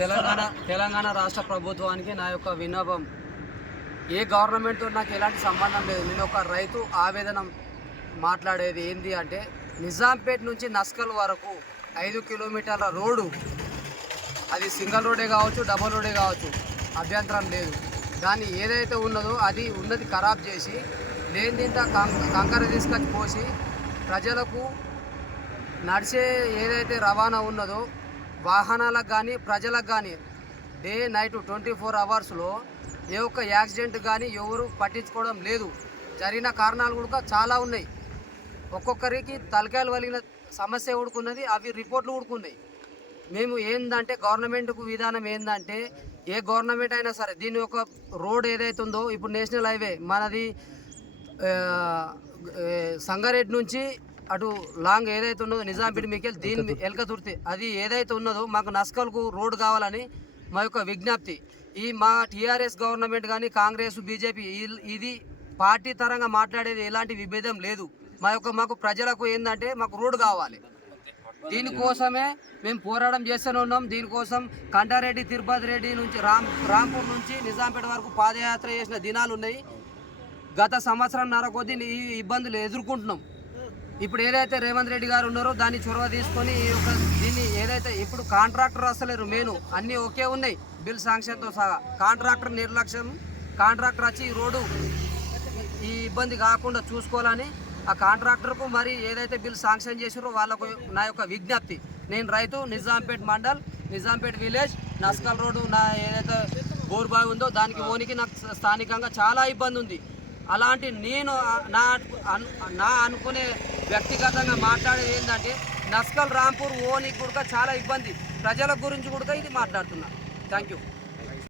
తెలంగాణ రాష్ట్ర ప్రభుత్వానికి నా యొక్క విన్నపం, ఏ గవర్నమెంట్తో నాకు ఎలాంటి సంబంధం లేదు. నేను ఒక రైతు ఆవేదన మాట్లాడేది ఏంటి అంటే, నిజాంపేట్ నుంచి నస్కల్ వరకు 5 కిలోమీటర్ల రోడ్డు, అది సింగిల్ రోడే కావచ్చు, డబుల్ రోడే కావచ్చు, అభ్యంతరం లేదు. కానీ ఏదైతే ఉన్నదో అది ఉన్నది ఖరాబ్ చేసి లేనింత కంకర తీసుకొచ్చి పోసి ప్రజలకు నడిచే ఏదైతే రవాణా ఉన్నదో వాహనాలకు కానీ ప్రజలకు కానీ డే నైట్ 24 అవర్స్లో ఏ ఒక్క యాక్సిడెంట్ కానీ ఎవరు పట్టించుకోవడం లేదు. జరిగిన కారణాలు కూడా చాలా ఉన్నాయి. ఒక్కొక్కరికి తలకాయలు వలిగిన సమస్య ఉడుకున్నది, అవి రిపోర్ట్లు ఉడుకున్నాయి. మేము ఏందంటే గవర్నమెంట్కు విధానం ఏంటంటే, ఏ గవర్నమెంట్ అయినా సరే దీని ఒక రోడ్ ఏదైతే ఉందో, ఇప్పుడు నేషనల్ హైవే మనది సంగారెడ్డి నుంచి అటు లాంగ్ ఏదైతే ఉన్నదో నిజాంపేట మీకెళ్ళి దీని ఎల్కతుర్తి అది ఏదైతే ఉన్నదో మాకు నస్కల్కు రోడ్డు కావాలని మా యొక్క విజ్ఞప్తి. ఈ మా టీఆర్ఎస్ గవర్నమెంట్ కానీ కాంగ్రెస్ బీజేపీ ఇది పార్టీ తరంగా మాట్లాడేది ఎలాంటి విభేదం లేదు. మాకు ప్రజలకు ఏంటంటే మాకు రోడ్డు కావాలి. దీనికోసమే మేము పోరాటం చేస్తూనే ఉన్నాం. దీనికోసం కంటారెడ్డి తిరుపతి రెడ్డి నుంచి రాంపూర్ నుంచి నిజాంపేట వరకు పాదయాత్ర చేసిన దినాలు ఉన్నాయి. గత సంవత్సరంన్నర కొద్దీ ఈ ఇబ్బందులు ఎదుర్కొంటున్నాం. ఇప్పుడు ఏదైతే రేవంత్ రెడ్డి గారు ఉన్నారో దాన్ని చొరవ తీసుకొని దీన్ని ఏదైతే ఇప్పుడు కాంట్రాక్టర్ వస్తలేరు, మెయిన్ అన్నీ ఓకే ఉన్నాయి బిల్ శాంక్షన్తో సహా. కాంట్రాక్టర్ నిర్లక్ష్యం, కాంట్రాక్టర్ వచ్చి ఈ రోడ్డు ఈ ఇబ్బంది కాకుండా చూసుకోవాలని ఆ కాంట్రాక్టర్కు మరి ఏదైతే బిల్ శాంక్షన్ చేసారో వాళ్ళకు నా యొక్క విజ్ఞప్తి. నేను రైతు, నిజాంపేట్ మండల్, నిజాంపేట్ విలేజ్, నస్కల్ రోడ్డు నా ఏదైతే బోర్బావి ఉందో దానికి ఓనికి నాకు స్థానికంగా చాలా ఇబ్బంది ఉంది. అలాంటి నేను నా అనుకునే వ్యక్తిగతంగా మాట్లాడేది ఏంటంటే, నస్కల్ రాంపూర్ ఓనికి కూడా చాలా ఇబ్బంది, ప్రజల గురించి కూడా ఇది మాట్లాడుతున్నా. Thank you.